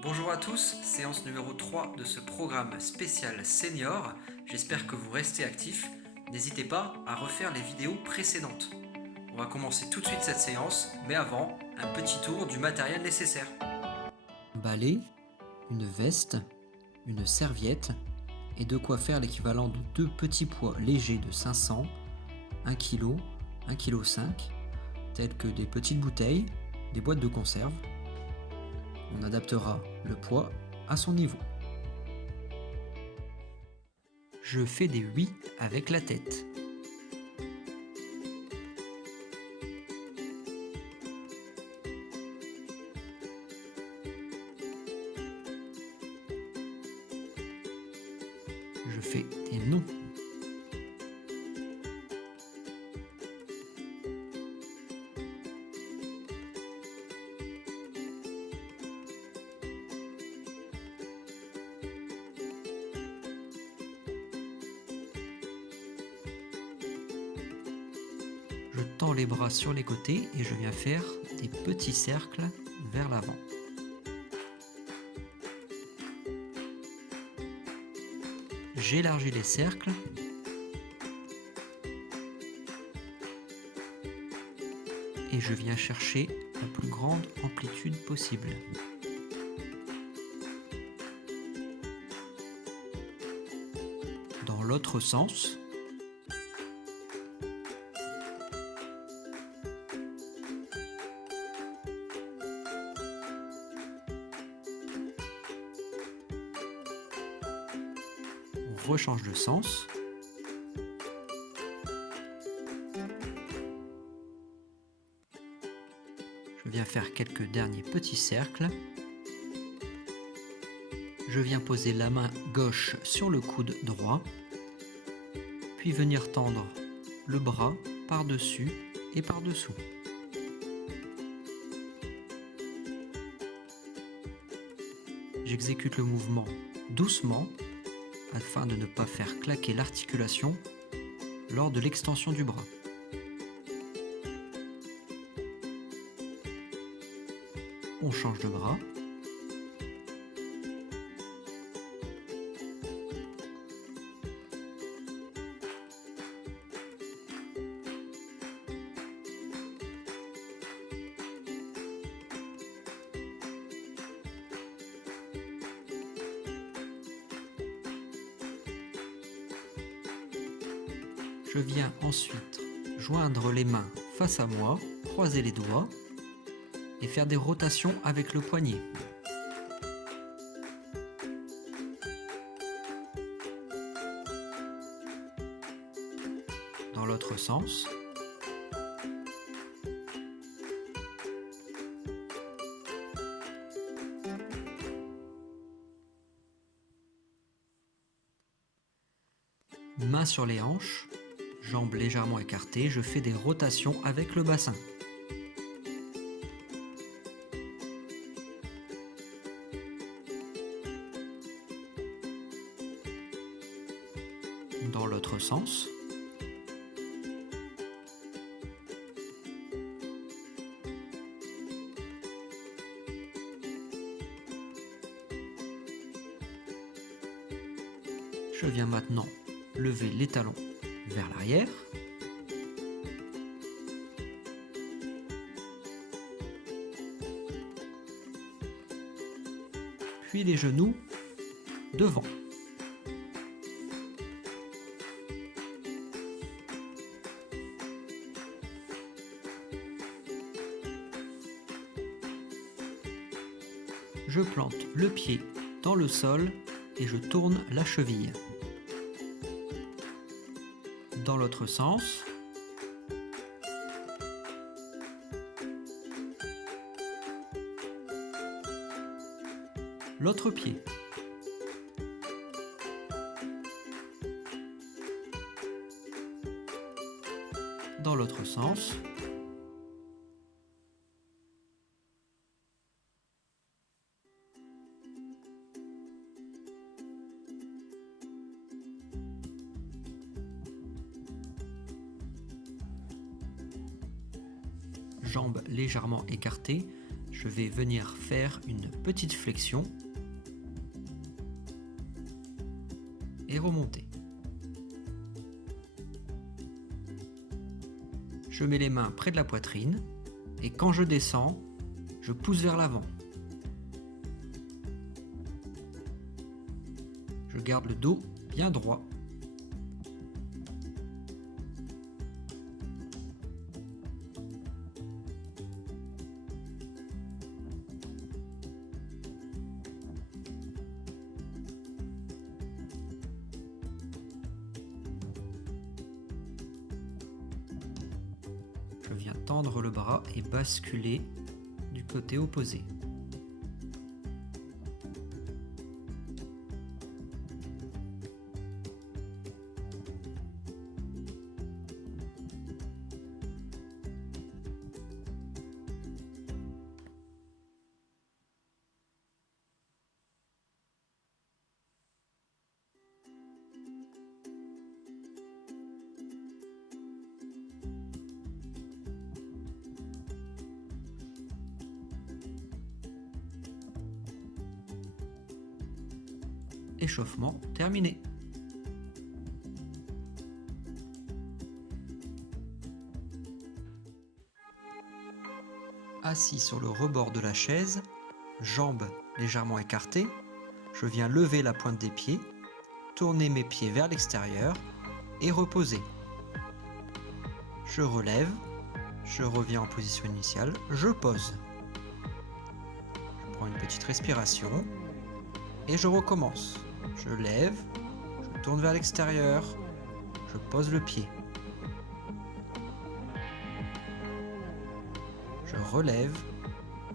Bonjour à tous, séance numéro 3 de ce programme spécial senior. J'espère que vous restez actifs. N'hésitez pas à refaire les vidéos précédentes. On va commencer tout de suite cette séance, mais avant, un petit tour du matériel nécessaire. Un balai, une veste, une serviette et de quoi faire l'équivalent de 2 petits poids légers de 500, 1 kg, 1,5 kg, tels que des petites bouteilles, des boîtes de conserve. On adaptera le poids à son niveau. Je fais des 8 avec la tête. Je fais des nœuds. Je tends les bras sur les côtés et je viens faire des petits cercles vers l'avant. J'élargis les cercles et je viens chercher la plus grande amplitude possible. Dans l'autre sens, on rechange de sens. Je viens faire quelques derniers petits cercles. Je viens poser la main gauche sur le coude droit, puis venir tendre le bras par-dessus et par-dessous. J'exécute le mouvement doucement afin de ne pas faire claquer l'articulation lors de l'extension du bras. On change de bras. Je viens ensuite joindre les mains face à moi, croiser les doigts et faire des rotations avec le poignet. Dans l'autre sens. Mains sur les hanches, jambes légèrement écartées, je fais des rotations avec le bassin. Dans l'autre sens. Je viens maintenant lever les talons vers l'arrière. Puis les genoux devant. Je plante le pied dans le sol et je tourne la cheville. Dans l'autre sens. L'autre pied. Dans l'autre sens. Jambes légèrement écartées, je vais venir faire une petite flexion et remonter. Je mets les mains près de la poitrine et quand je descends, je pousse vers l'avant. Je garde le dos bien droit. Je viens tendre le bras et basculer du côté opposé. Échauffement terminé. Assis sur le rebord de la chaise, jambes légèrement écartées, je viens lever la pointe des pieds, tourner mes pieds vers l'extérieur et reposer. Je relève, je reviens en position initiale, je pose. Je prends une petite respiration et je recommence. Je lève, je tourne vers l'extérieur, je pose le pied. Je relève,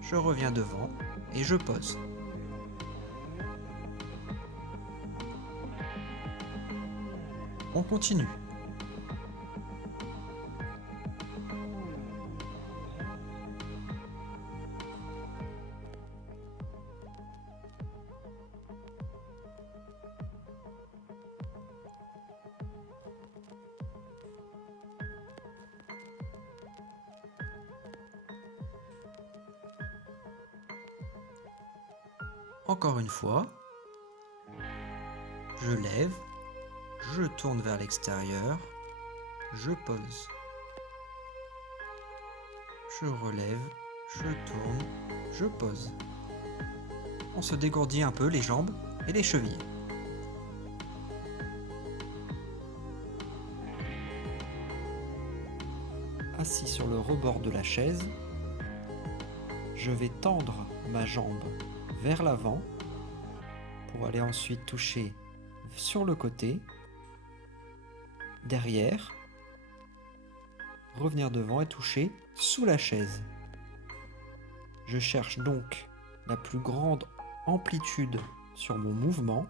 je reviens devant et je pose. On continue. Encore une fois, je lève, je tourne vers l'extérieur, je pose. Je relève, je tourne, je pose. On se dégourdit un peu les jambes et les chevilles. Assis sur le rebord de la chaise, je vais tendre ma jambe vers l'avant pour aller ensuite toucher sur le côté, derrière, revenir devant et toucher sous la chaise. Je cherche donc la plus grande amplitude sur mon mouvement.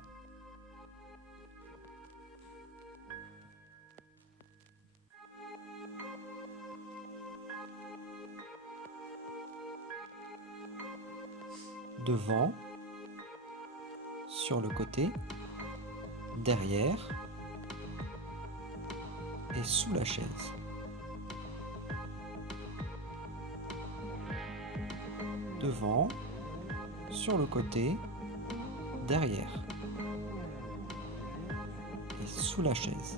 Devant, sur le côté, derrière et sous la chaise. Devant, sur le côté, derrière et sous la chaise.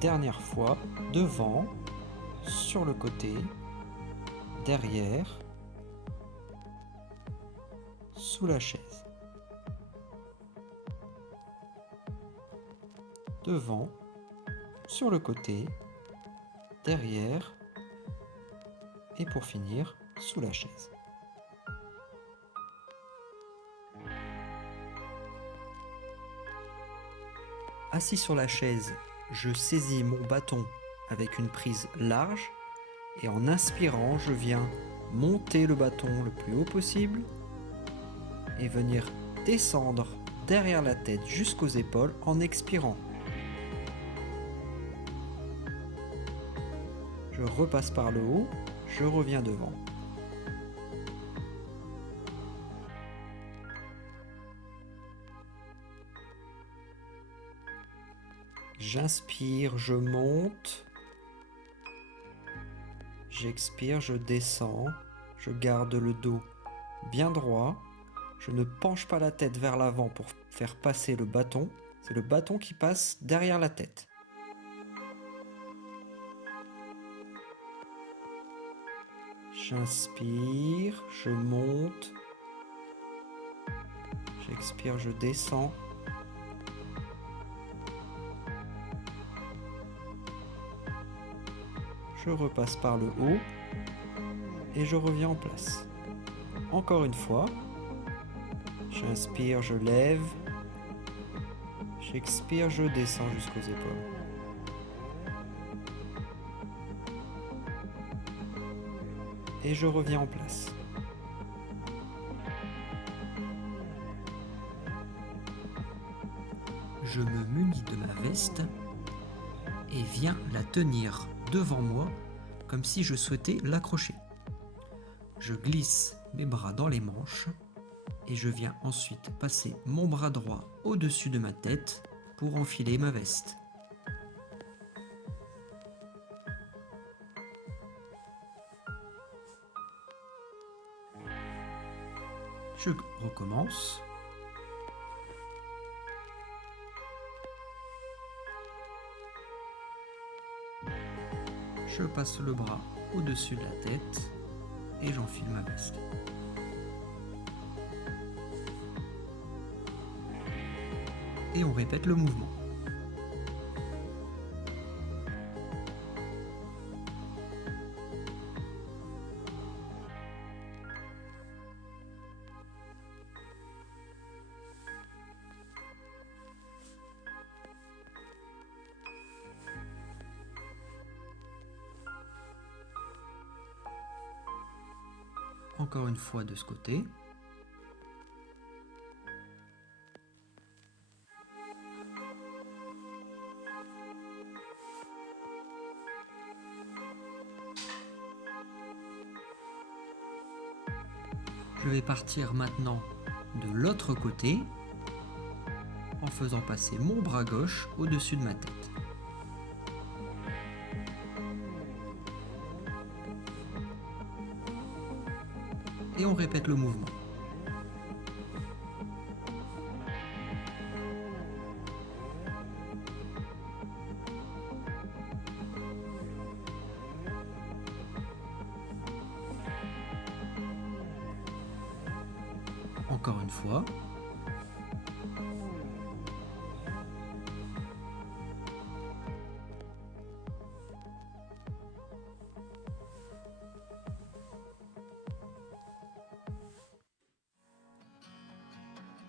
Dernière fois, devant, sur le côté, derrière, sous la chaise. Devant, sur le côté, derrière, et pour finir, sous la chaise. Assis sur la chaise, je saisis mon bâton avec une prise large et en inspirant, je viens monter le bâton le plus haut possible et venir descendre derrière la tête jusqu'aux épaules en expirant. Je repasse par le haut, je reviens devant. J'inspire, je monte. J'expire, je descends. Je garde le dos bien droit. Je ne penche pas la tête vers l'avant pour faire passer le bâton. C'est le bâton qui passe derrière la tête. J'inspire, je monte. J'expire, je descends. Je repasse par le haut et je reviens en place. Encore une fois. J'inspire, je lève. J'expire, je descends jusqu'aux épaules. Et je reviens en place. Je me munis de ma veste et viens la tenir devant moi comme si je souhaitais l'accrocher. Je glisse mes bras dans les manches et je viens ensuite passer mon bras droit au-dessus de ma tête pour enfiler ma veste. Je recommence. Je passe le bras au-dessus de la tête et j'enfile ma veste. Et on répète le mouvement. Encore une fois de ce côté. Je vais partir maintenant de l'autre côté en faisant passer mon bras gauche au-dessus de ma tête. Et on répète le mouvement. Encore une fois.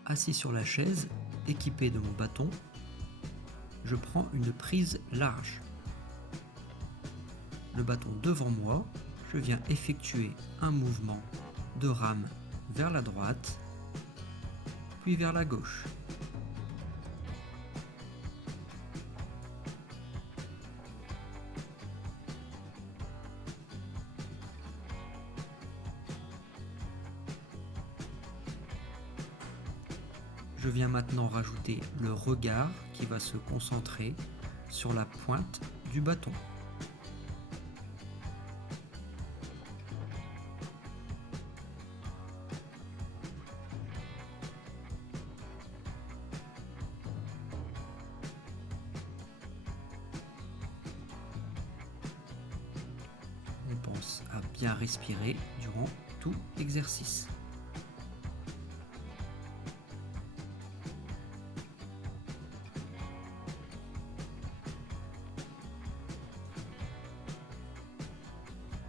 Assis sur la chaise, équipé de mon bâton, je prends une prise large. Le bâton devant moi, je viens effectuer un mouvement de rame vers la droite, puis vers la gauche. Je viens maintenant rajouter le regard qui va se concentrer sur la pointe du bâton. On pense à bien respirer durant tout l'exercice.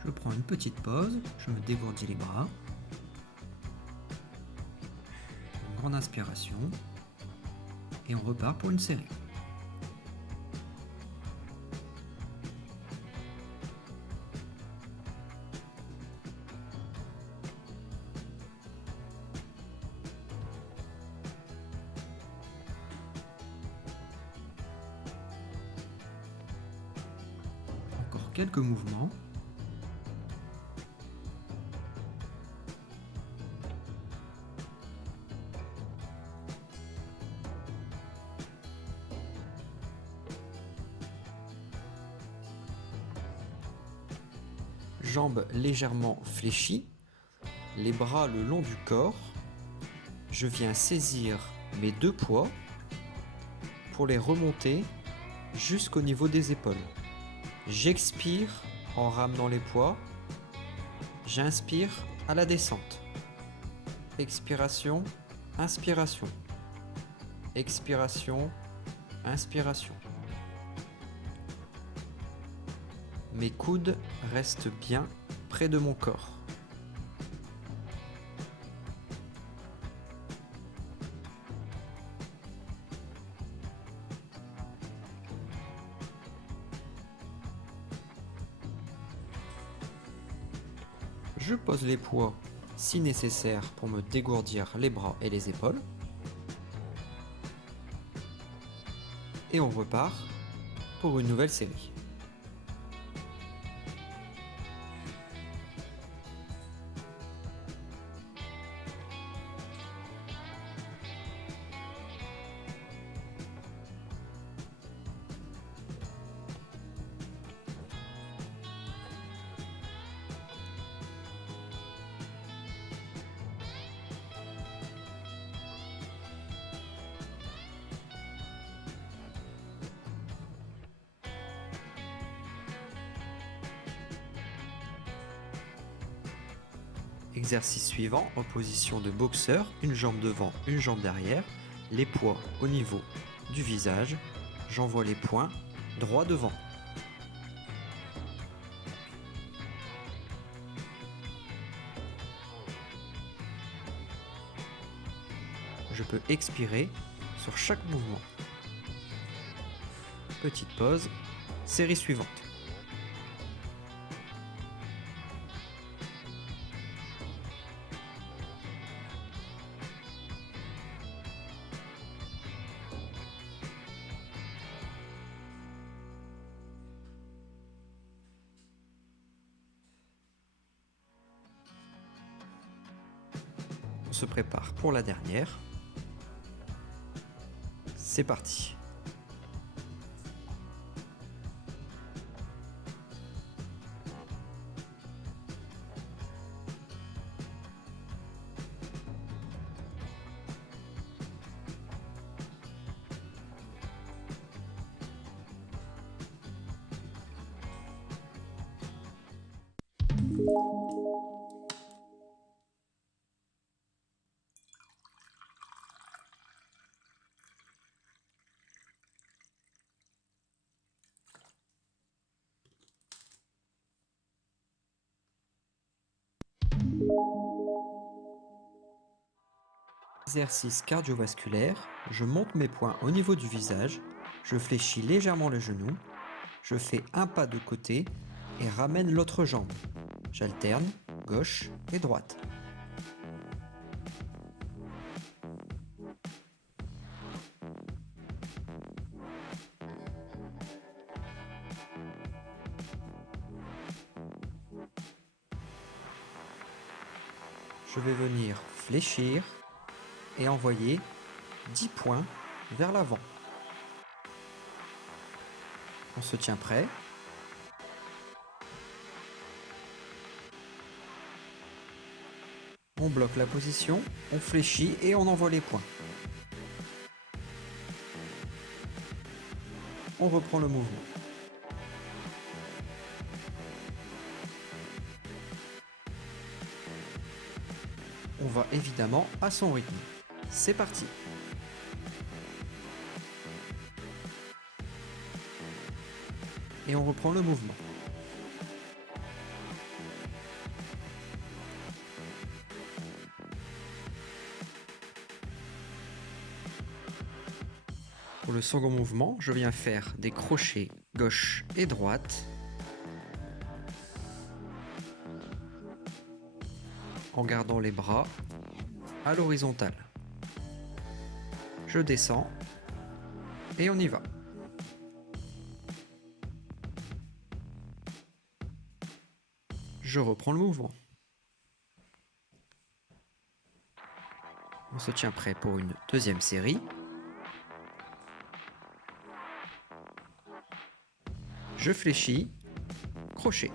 Je prends une petite pause, je me dégourdis les bras. Une grande inspiration. Et on repart pour une série. Encore quelques mouvements. jambes légèrement fléchies, les bras le long du corps. Je viens saisir mes 2 poids pour les remonter jusqu'au niveau des épaules. J'expire en ramenant les poids. J'inspire à la descente. Expiration, inspiration. Expiration, inspiration. Mes coudes restent bien près de mon corps. Je pose les poids si nécessaire pour me dégourdir les bras et les épaules. Et on repart pour une nouvelle série. Exercice suivant, en position de boxeur, une jambe devant, une jambe derrière, les poids au niveau du visage, j'envoie les poings droit devant. Je peux expirer sur chaque mouvement. Petite pause, série suivante. On se prépare pour la dernière. C'est parti. Exercice cardiovasculaire, je monte mes poings au niveau du visage, je fléchis légèrement le genou, je fais un pas de côté et ramène l'autre jambe. J'alterne gauche et droite. Je vais venir fléchir et envoyer 10 points vers l'avant. On se tient prêt. On bloque la position, on fléchit et on envoie les points. On reprend le mouvement. On va évidemment à son rythme. C'est parti. Et on reprend le mouvement. Pour le second mouvement, je viens faire des crochets gauche et droite en gardant les bras à l'horizontale. Je descends et on y va. Je reprends le mouvement. On se tient prêt pour une deuxième série. Je fléchis, crochet.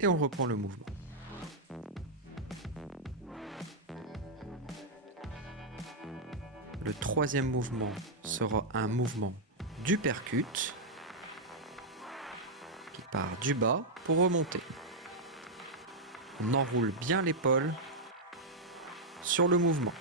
et on reprend le mouvement. Le troisième mouvement sera un mouvement d'uppercut qui part du bas pour remonter. On enroule bien l'épaule sur le mouvement.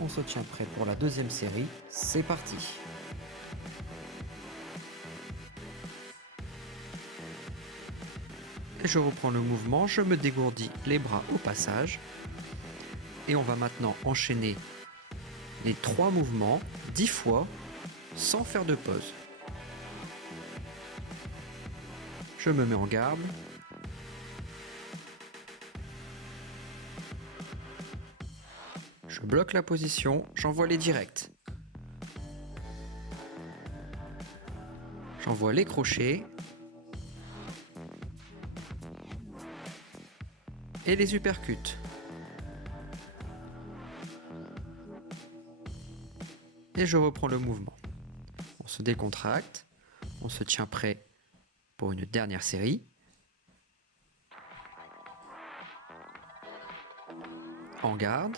On se tient prêt pour la deuxième série, c'est parti. Et je reprends le mouvement, je me dégourdis les bras au passage. Et on va maintenant enchaîner les 3 mouvements 10 fois sans faire de pause. Je me mets en garde. Je bloque la position, j'envoie les directs. J'envoie les crochets. Et les uppercuts. Et je reprends le mouvement. On se décontracte, on se tient prêt pour une dernière série. En garde.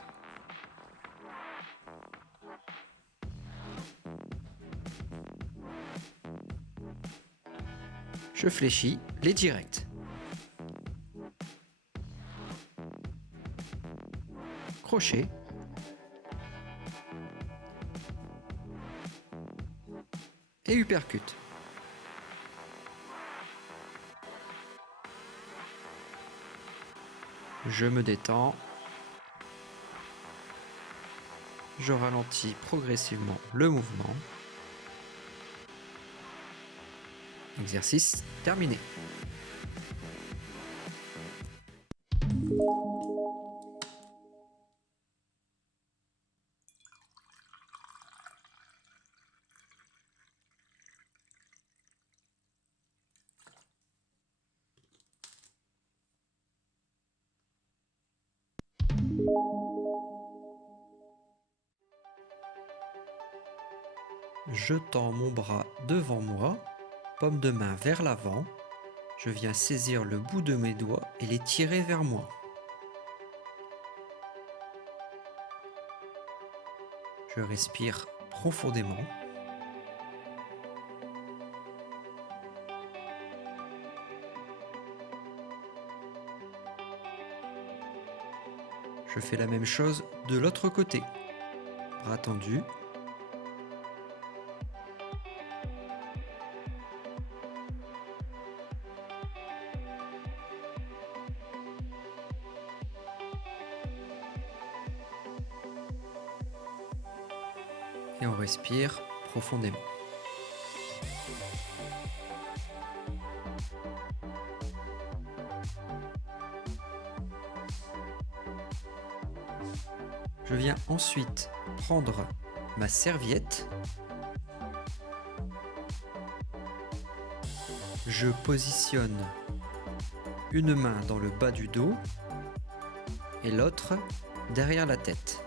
Je fléchis les directs. Crochet. Et uppercut. Je me détends. Je ralentis progressivement le mouvement. Exercice terminé. Je tends mon bras devant moi, paume de main vers l'avant. Je viens saisir le bout de mes doigts et les tirer vers moi. Je respire profondément. Je fais la même chose de l'autre côté. Bras tendus. Et on respire profondément. Je viens ensuite prendre ma serviette. Je positionne une main dans le bas du dos et l'autre derrière la tête.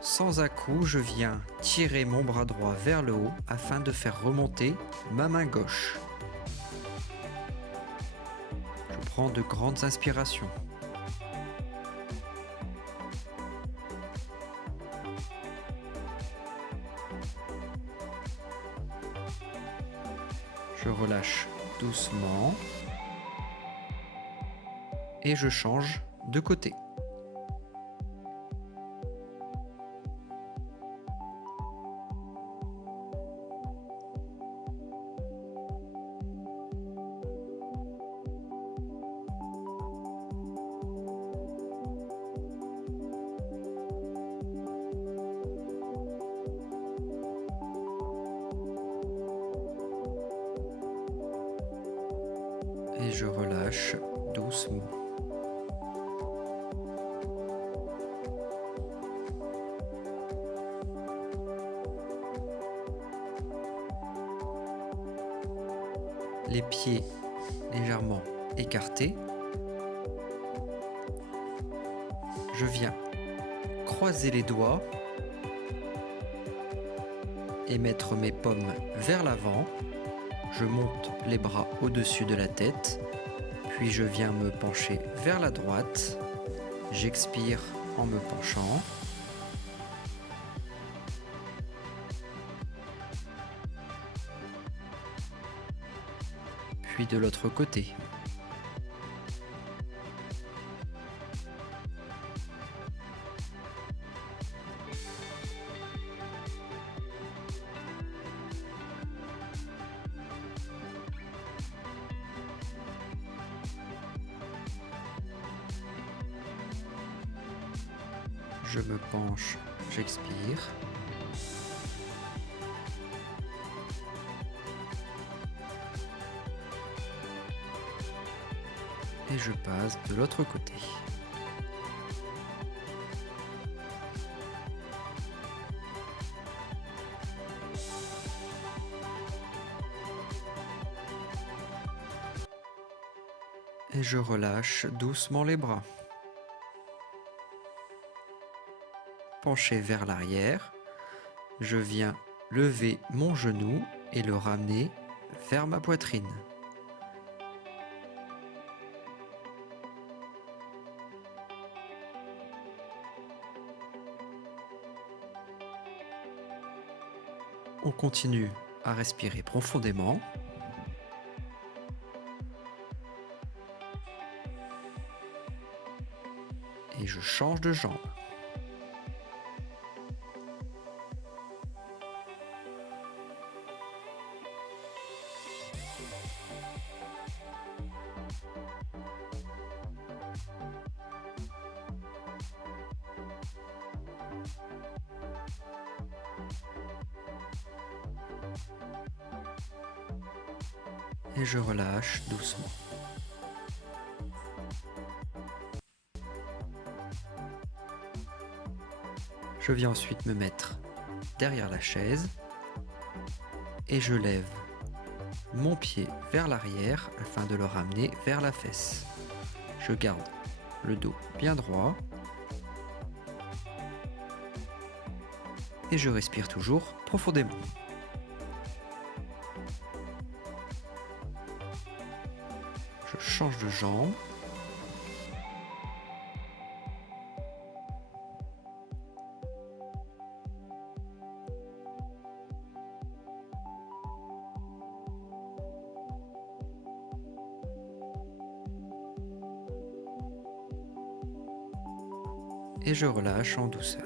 Sans à-coups, je viens tirer mon bras droit vers le haut afin de faire remonter ma main gauche. Je prends de grandes inspirations. Je relâche doucement et je change de côté. Et je relâche doucement. Les pieds légèrement écartés. je viens croiser les doigts et mettre mes paumes vers l'avant. Je monte les bras au-dessus de la tête, puis je viens me pencher vers la droite. J'expire en me penchant. Puis de l'autre côté. Je me penche, j'expire. Et je passe de l'autre côté. Et je relâche doucement les bras. Penché vers l'arrière, je viens lever mon genou et le ramener vers ma poitrine. On continue à respirer profondément. Et je change de jambe. Et je relâche doucement. Je viens ensuite me mettre derrière la chaise et je lève mon pied vers l'arrière afin de le ramener vers la fesse. Je garde le dos bien droit et je respire toujours profondément. Je change de jambe. Et je relâche en douceur.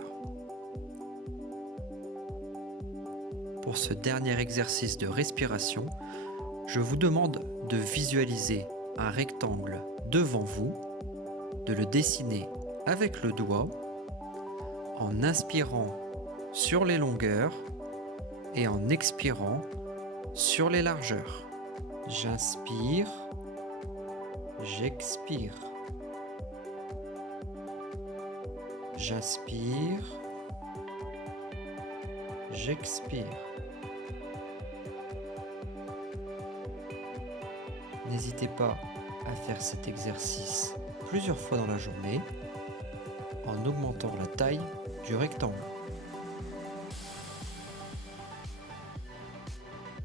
Pour ce dernier exercice de respiration, je vous demande de visualiser un rectangle devant vous, de le dessiner avec le doigt, en inspirant sur les longueurs et en expirant sur les largeurs. J'inspire, j'expire. J'inspire, j'expire. N'hésitez pas à faire cet exercice plusieurs fois dans la journée en augmentant la taille du rectangle.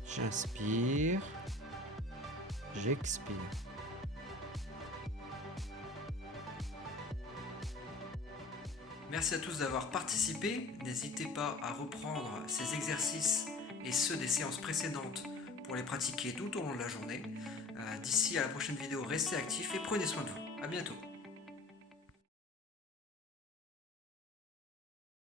J'inspire, j'expire. Merci à tous d'avoir participé. N'hésitez pas à reprendre ces exercices et ceux des séances précédentes pour les pratiquer tout au long de la journée. D'ici à la prochaine vidéo, restez actifs et prenez soin de vous. À bientôt.